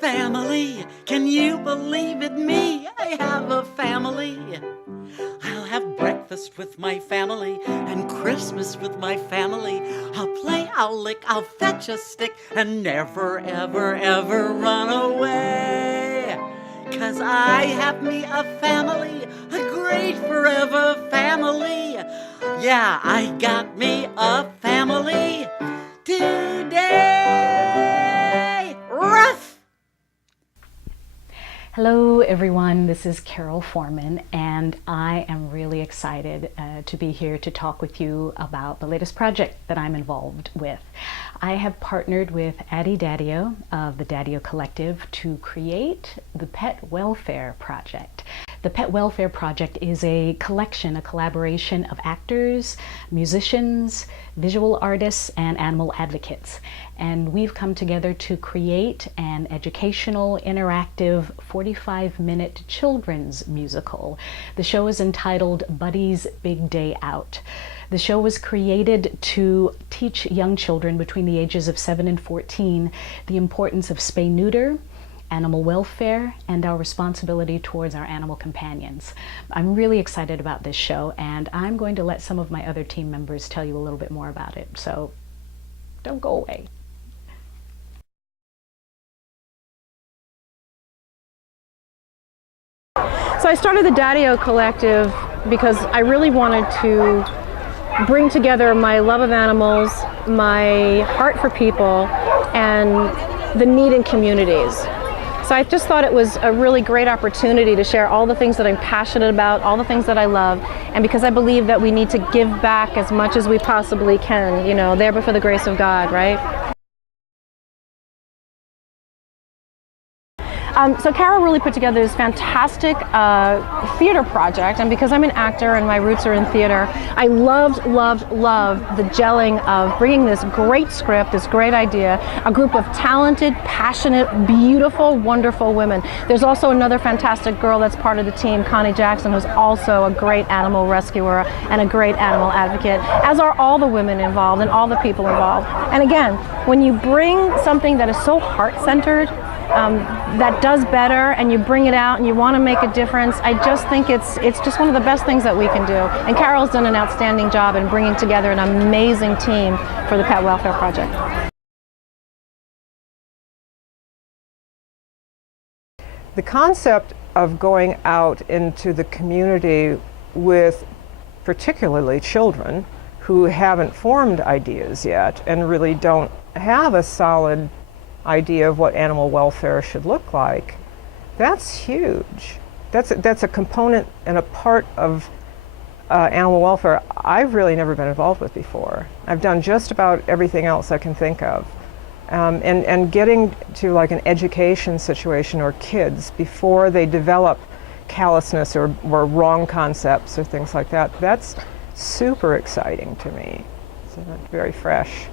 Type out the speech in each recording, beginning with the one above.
Family, can you believe it? Me, I have a family. I'll have breakfast with my family and Christmas with my family. I'll play, I'll lick, I'll fetch a stick and never, ever, ever run away. 'Cause I have me a family, a great forever family. Yeah, I got me a family today. Ruff! Hello everyone, this is Carol Foreman and I am really excited to be here to talk with you about the latest project that I'm involved with. I have partnered with Addie Daddio of the Daddio Collective to create the Pet Welfare Project. The Pet Welfare Project is a collection, a collaboration of actors, musicians, visual artists, and animal advocates. And we've come together to create an educational, interactive, 45-minute children's musical. The show is entitled Buddy's Big Day Out. The show was created to teach young children between the ages of 7 and 14 the importance of spay-neuter, animal welfare, and our responsibility towards our animal companions. I'm really excited about this show, and I'm going to let some of my other team members tell you a little bit more about it, so don't go away. So I started the Daddio Collective because I really wanted to bring together my love of animals, my heart for people, and the need in communities. So I just thought it was a really great opportunity to share all the things that I'm passionate about, all the things that I love, and because I believe that we need to give back as much as we possibly can, you know, there but for the grace of God, right? So Carol really put together this fantastic theater project, and because I'm an actor and my roots are in theater, I loved the gelling of bringing this great script, this great idea, a group of talented, passionate, beautiful, wonderful women. There's also another fantastic girl that's part of the team, Connie Jackson, who's also a great animal rescuer and a great animal advocate, as are all the women involved and all the people involved. And again, when you bring something that is so heart-centered, that does better, and you bring it out and you want to make a difference, I just think it's just one of the best things that we can do. And Carol's done an outstanding job in bringing together an amazing team for the Pet Welfare Project. The concept of going out into the community with particularly children who haven't formed ideas yet and really don't have a solid idea of what animal welfare should look like, that's huge. That's a component and a part of animal welfare I've really never been involved with before. I've done just about everything else I can think of. And getting to like an education situation or kids before they develop callousness or wrong concepts or things like that, that's super exciting to me. So that's very fresh.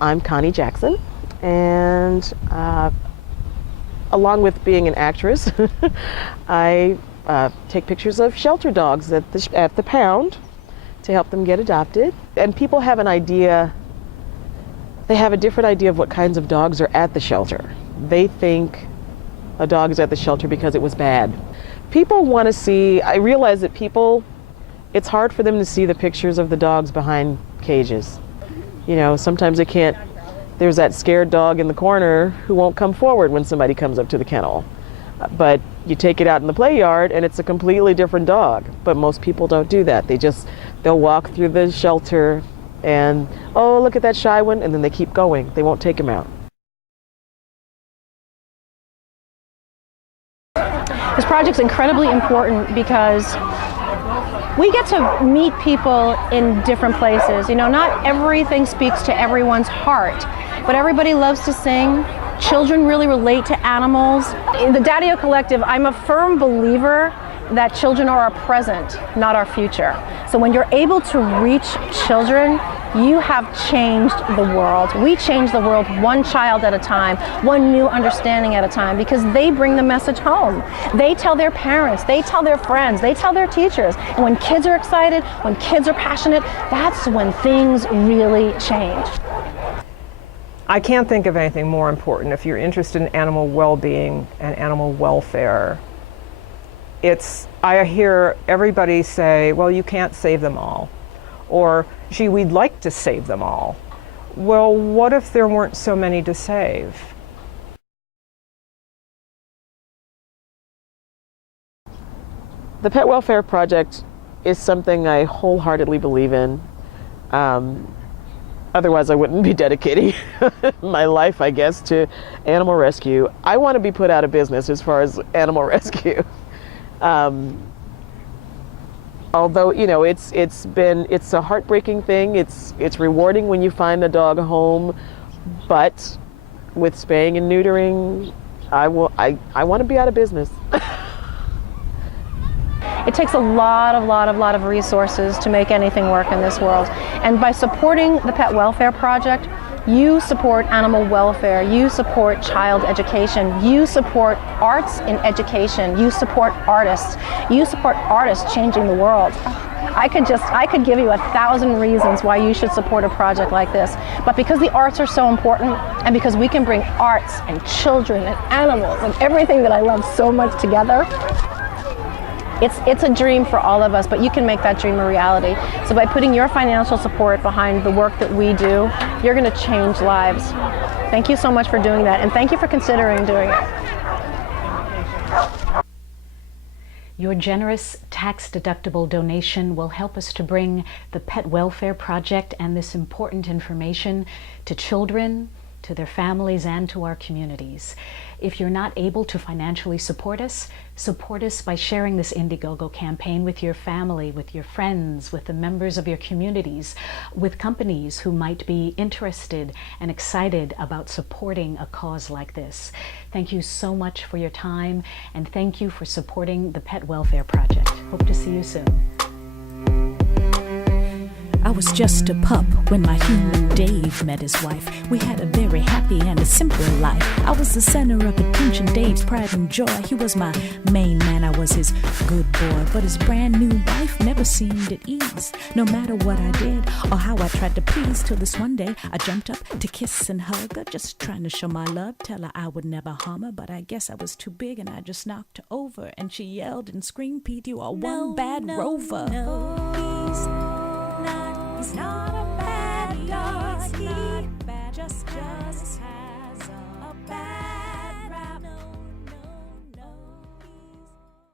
I'm Connie Jackson, and along with being an actress, I take pictures of shelter dogs at the pound to help them get adopted. And people have an idea, they have a different idea of what kinds of dogs are at the shelter. They think a dog is at the shelter because it was bad. People want to see, I realize that people, it's hard for them to see the pictures of the dogs behind cages. You know, sometimes they can't, there's that scared dog in the corner who won't come forward when somebody comes up to the kennel. But you take it out in the play yard and it's a completely different dog. But most people don't do that. They'll walk through the shelter and, oh, look at that shy one, and then they keep going. They won't take him out. This project's incredibly important because we get to meet people in different places. You know, not everything speaks to everyone's heart, but everybody loves to sing. Children really relate to animals. In the Daddio Collective, I'm a firm believer that children are our present, not our future. So when you're able to reach children, you have changed the world. We change the world one child at a time, one new understanding at a time, because they bring the message home. They tell their parents, they tell their friends, they tell their teachers. And when kids are excited, when kids are passionate, that's when things really change. I can't think of anything more important if you're interested in animal well-being and animal welfare. I hear everybody say, well, you can't save them all. Or, gee, we'd like to save them all. Well, what if there weren't so many to save? The Pet Welfare Project is something I wholeheartedly believe in. Otherwise, I wouldn't be dedicating my life, I guess, to animal rescue. I want to be put out of business as far as animal rescue. Although, you know, it's a heartbreaking thing. It's rewarding when you find a dog a home, but with spaying and neutering, I want to be out of business. It takes a lot of resources to make anything work in this world. And by supporting the Pet Welfare Project, you support animal welfare, you support child education, you support arts in education, you support artists changing the world. I could give you 1,000 reasons why you should support a project like this. But because the arts are so important, and because we can bring arts and children and animals and everything that I love so much together, it's a dream for all of us, but you can make that dream a reality. So by putting your financial support behind the work that we do, you're going to change lives. Thank you so much for doing that, and thank you for considering doing it. Your generous tax-deductible donation will help us to bring the Pet Welfare Project and this important information to children, to their families, and to our communities. If you're not able to financially support us by sharing this Indiegogo campaign with your family, with your friends, with the members of your communities, with companies who might be interested and excited about supporting a cause like this. Thank you so much for your time, and thank you for supporting the Pet Welfare Project. Hope to see you soon. I was just a pup when my human Dave met his wife. We had a very happy and a simple life. I was the center of attention, Dave's pride and joy. He was my main man, I was his good boy. But his brand new wife never seemed at ease, no matter what I did or how I tried to please. Till this one day I jumped up to kiss and hug her, just trying to show my love, tell her I would never harm her. But I guess I was too big and I just knocked her over. And she yelled and screamed, Pete, you are one bad rover. No, he's not